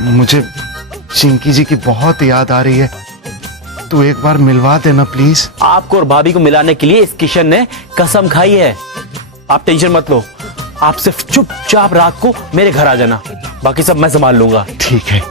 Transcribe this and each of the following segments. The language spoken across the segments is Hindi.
मुझे चिंकी जी की बहुत याद आ रही है। तू एक बार मिलवा देना प्लीज। आपको और भाभी को मिलाने के लिए इस किशन ने कसम खाई है। आप टेंशन मत लो, आप सिर्फ चुपचाप रात को मेरे घर आ जाना, बाकी सब मैं संभाल लूंगा। ठीक है,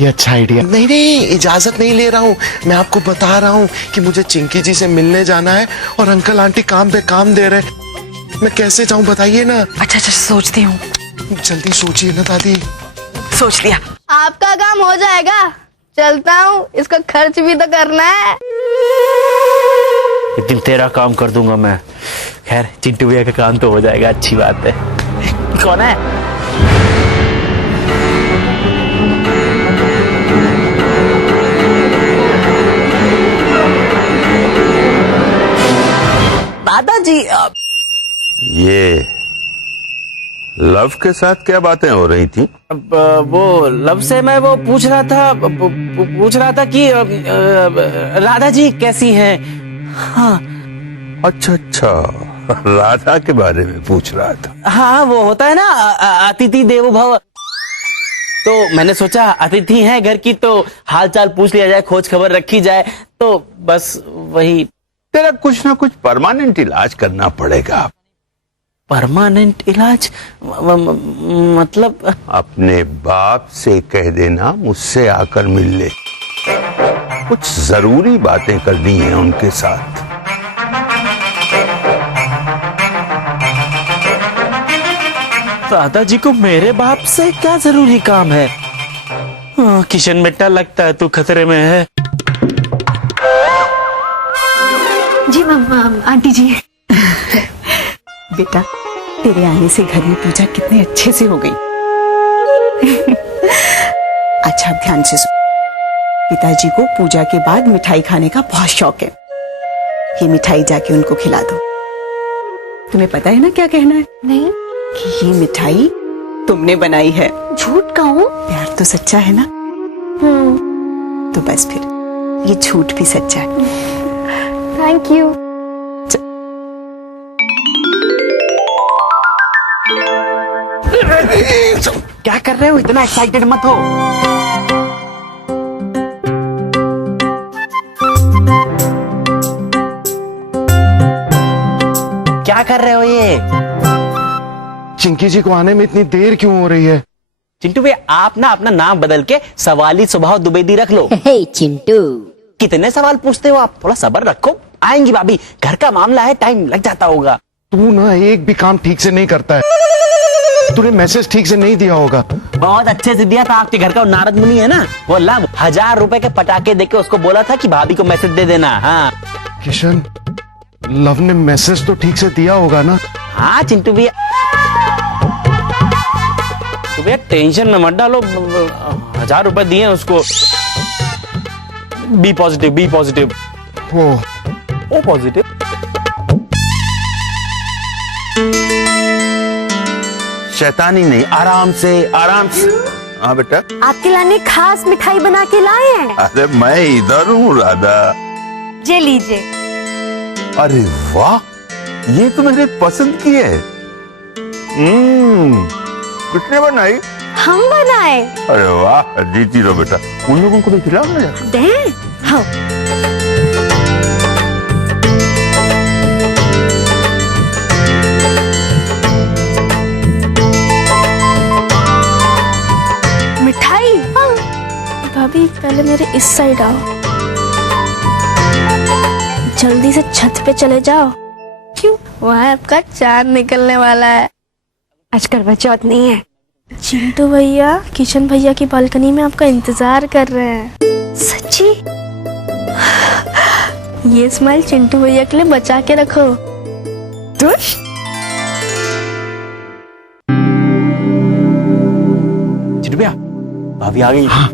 ये अच्छा आइडिया। नहीं नहीं, इजाजत नहीं ले रहा हूँ, मैं आपको बता रहा हूँ कि मुझे चिंकी जी से मिलने जाना है और अंकल आंटी काम पे काम दे रहे। मैं कैसे जाऊँ बताइए ना। अच्छा सोचती हूँ। जल्दी सोचिए ना दादी। सोच लिया। आपका काम हो जाएगा, चलता हूँ, इसका खर्च भी तो करना है। एक दिन तेरा काम कर दूंगा मैं। खैर चिंटू भैया का काम तो हो जाएगा, अच्छी बात है। कौन है? दादाजी। ये लव के साथ क्या बातें हो रही थी? वो लव से मैं वो पूछ रहा था कि राधा जी कैसी हैं? हाँ। अच्छा, राधा के बारे में पूछ रहा था। हाँ, वो होता है ना अतिथि देवो भव। तो मैंने सोचा अतिथि हैं घर की, तो हाल चाल पूछ लिया जाए, खोज खबर रखी जाए, तो बस वही। तेरा कुछ ना कुछ परमानेंट इलाज करना पड़ेगा। परमानेंट इलाज? मतलब? अपने बाप से कह देना मुझसे आकर मिल ले, कुछ जरूरी बातें करनी है उनके साथ। दादाजी को मेरे बाप से क्या जरूरी काम है? किशन बेटा, लगता है तू खतरे में है। जी मम्मा, आंटी जी। बेटा, तेरे आने से घर में पूजा कितने अच्छे से हो गई। अच्छा, अब ध्यान से सुन। पिताजी को पूजा के बाद मिठाई खाने का बहुत शौक है। ये मिठाई जाके उनको खिला दो। तुम्हें पता है ना क्या कहना है? नहीं। कि ये मिठाई तुमने बनाई है। झूठ कहूँ? प्यार तो सच्चा है ना। तो बस फिर ये झूठ भी सच्चा है। Thank you. क्या कर रहे हो? इतना एक्साइटेड मत हो। क्या कर रहे हो ये? चिंकी जी को आने में इतनी देर क्यों हो रही है? चिंटू भैया, आप ना अपना नाम बदल के सवाली स्वभाव द्विवेदी रख लो। हे चिंटू, कितने सवाल पूछते हो आप? थोड़ा सब्र रखो, आएंगी भाभी। घर का मामला है, टाइम लग जाता होगा। तू ना एक भी काम ठीक से नहीं करता है। तूने मैसेज ठीक से नहीं दिया होगा। बहुत अच्छे से दिया था। आपके घर का नारद मुनि है ना, वो लव 1000 रुपए के पटाखे देके उसको बोला था कि भाभी को मैसेज दे देना। हाँ किशन, लव ने मैसेज तो ठीक से दिया होगा ना? हाँ चिंटू भैया, तो भैया टेंशन में मत डालो। 1000 रुपए दिए उसको। B positive, B positive. O positive. शैतानी नहीं, आराम से आराम से। हाँ बेटा। आपके लाने खास मिठाई बना के लाए हैं। अरे मैं इधर हूँ राधा। ये लीजिए। अरे वाह, ये तो मेरे पसंद की है। किसने बनाई? हम बनाए। अरे वाह, जीती रहो बेटा। उन लोगों को भी खिलाओ ना। दे। हाँ। मिठाई? हाँ। भाभी पहले मेरे इस साइड आओ। जल्दी से छत पे चले जाओ। क्यों? वहाँ आपका चांद निकलने वाला है। आज करवा चौथ नहीं है। चिंटू भैया किशन भैया की बालकनी में आपका इंतजार कर रहे हैं। सच्ची? ये स्माइल चिंटू भैया के लिए बचा के रखो। दुष्ट। चिंटू भैया, भाभी आ गई। हाँ।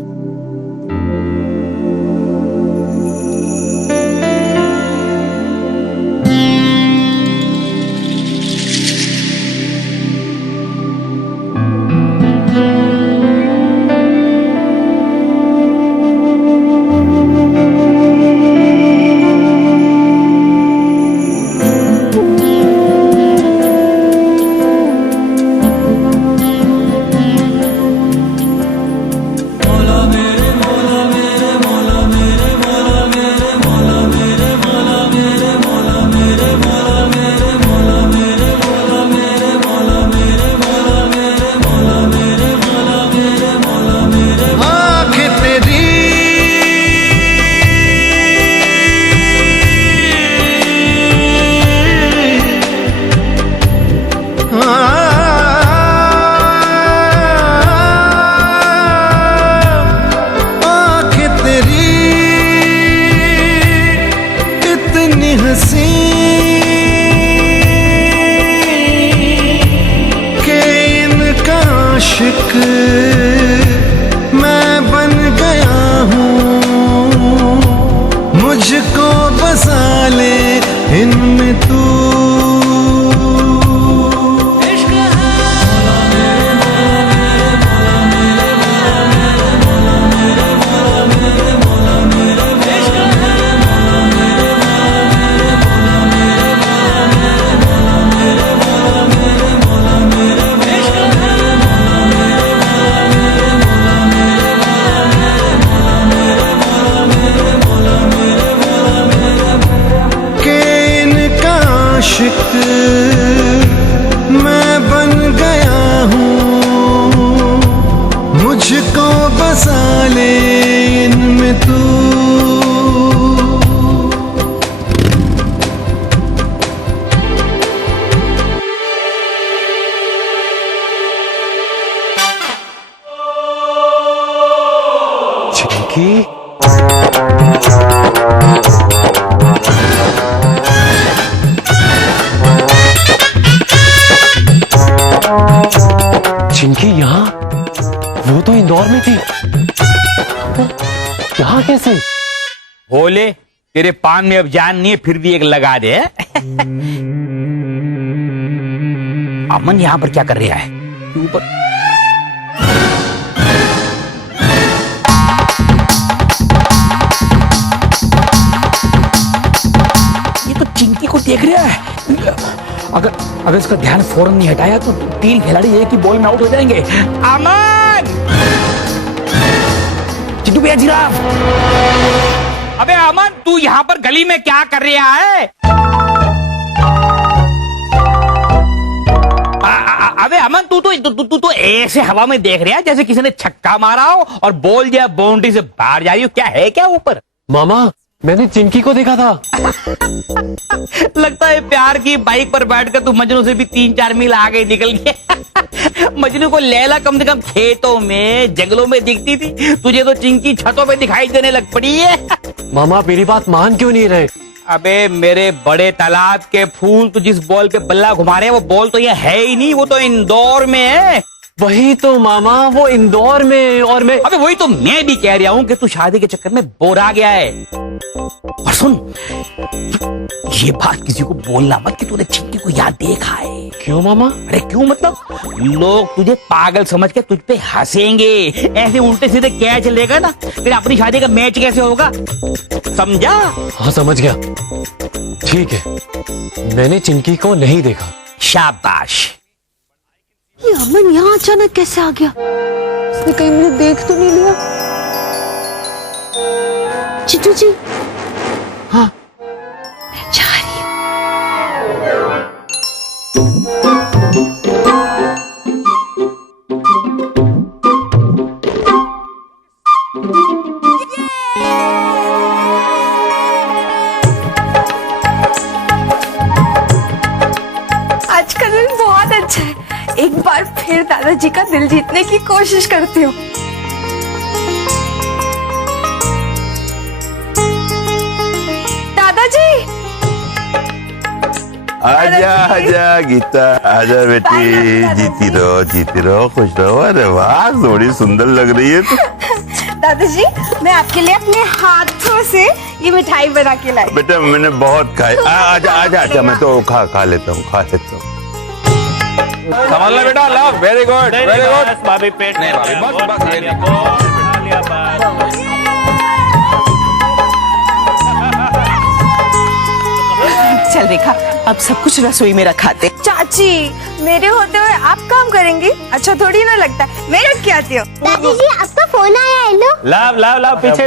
मुझको बसा ले इनमें तू। चिंकी, चिंकी यहाँ? वो तो इंदौर में थी, यहाँ कैसे? भोले, तेरे पान में अब जान नहीं है, फिर भी एक लगा दे। अमन यहाँ पर क्या कर रहा है? ऊपर ये तो चिंकी को देख रहा है। अगर इसका ध्यान फौरन नहीं हटाया तो 3 खिलाड़ी एक ही बॉल में आउट हो जाएंगे। अमन! चिंटू भैया, जिराफ! अबे अमन, तू यहाँ पर गली में क्या कर रहा है? अबे अमन, तू तो ऐसे हवा में देख रहा है जैसे किसी ने छक्का मारा हो और बॉल या बाउंड्री से बाहर जा रही हो। क्या है क्या ऊपर? मामा, मैंने चिंकी को देखा था। लगता है प्यार की बाइक पर बैठकर तू मजनू से भी 3-4 मील आगे निकल गया। मजनू को लैला कम से कम खेतों में, जंगलों में दिखती थी, तुझे तो चिंकी छतों पे दिखाई देने लग पड़ी है। मामा, मेरी बात मान क्यों नहीं रहे? अबे मेरे बड़े तालाब के फूल, तो जिस बॉल पे बल्ला घुमा रहे हैं वो बॉल तो ये है ही नहीं, वो तो इंदौर में है। वही तो मामा, वो इंदौर में। और मैं अबे वही तो मैं भी कह रहा हूँ कि तू शादी के चक्कर में बोरा गया है। और सुन, ये बात किसी को बोलना मत कि तूने चिंकी को यहाँ देखा है। क्यों मामा? अरे क्यों मतलब, लोग तुझे पागल समझ के तुझ पे हंसेंगे। ऐसे उल्टे सीधे क्या चलेगा ना, फिर अपनी शादी का मैच कैसे होगा? समझा? हाँ, समझ गया। ठीक है, मैंने चिंकी को नहीं देखा। शाबाश। ये अमन यहाँ अचानक कैसे आ गया? उसने कहीं मुझे देख तो नहीं लिया? चिट्टू जी, हाँ, मैं जा रही हूँ। आज का दिन बहुत अच्छा है। एक बार फिर दादाजी का दिल जीतने की कोशिश करती हूँ। दादाजी, आजा आजा गीता, आजा बेटी। जीती रहो, खुश रहो। अरे वाह, थोड़ी सुंदर लग रही है तू। दादाजी, मैं आपके लिए अपने हाथों से ये मिठाई बना के लाई। बेटा, मैंने बहुत खाई। आजा, मैं तो खा लेता हूँ। समझ बेटा, love, very good, very good. भाभी पेट नहीं भाभी, बस। चल रेखा, अब सब कुछ रसोई में रखाते। चाची, मेरे होते हुए आप काम करेंगी? अच्छा थोड़ी ना लगता है। मैं रख के आती हूँ। दादी जी, आपका फोन आया है। लो। लाव, पीछे।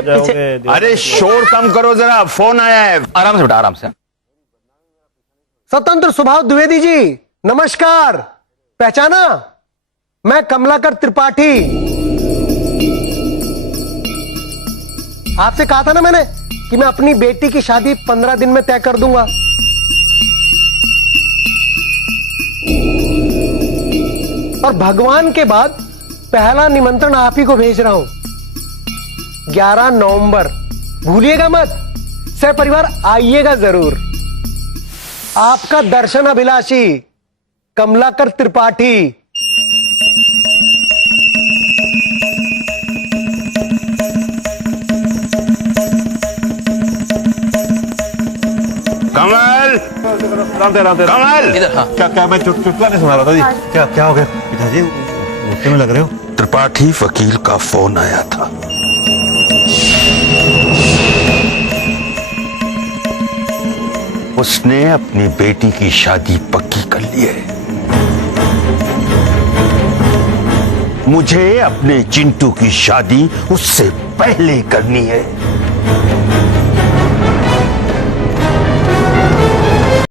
अरे शोर कम करो जरा, फोन आया है। आराम से बेटा, आराम से। स्वतंत्र स्वभाव द्विवेदी जी, नमस्कार। पहचाना? मैं कमलाकर त्रिपाठी। आपसे कहा था ना मैंने कि मैं अपनी बेटी की शादी 15 दिन में तय कर दूंगा। और भगवान के बाद पहला निमंत्रण आप ही को भेज रहा हूं। 11 नवंबर, भूलिएगा मत। सपरिवार आइएगा जरूर। आपका दर्शन अभिलाषी कमलाकर त्रिपाठी। कमल, कमल, क्या मैं चुटकुला नहीं सुना रहा था जी? क्या हो गया पिताजी? गुस्से में लग रहे हो? त्रिपाठी वकील का फोन आया था। उसने अपनी बेटी की शादी पक्की कर ली है। मुझे अपने चिंटू की शादी उससे पहले करनी है।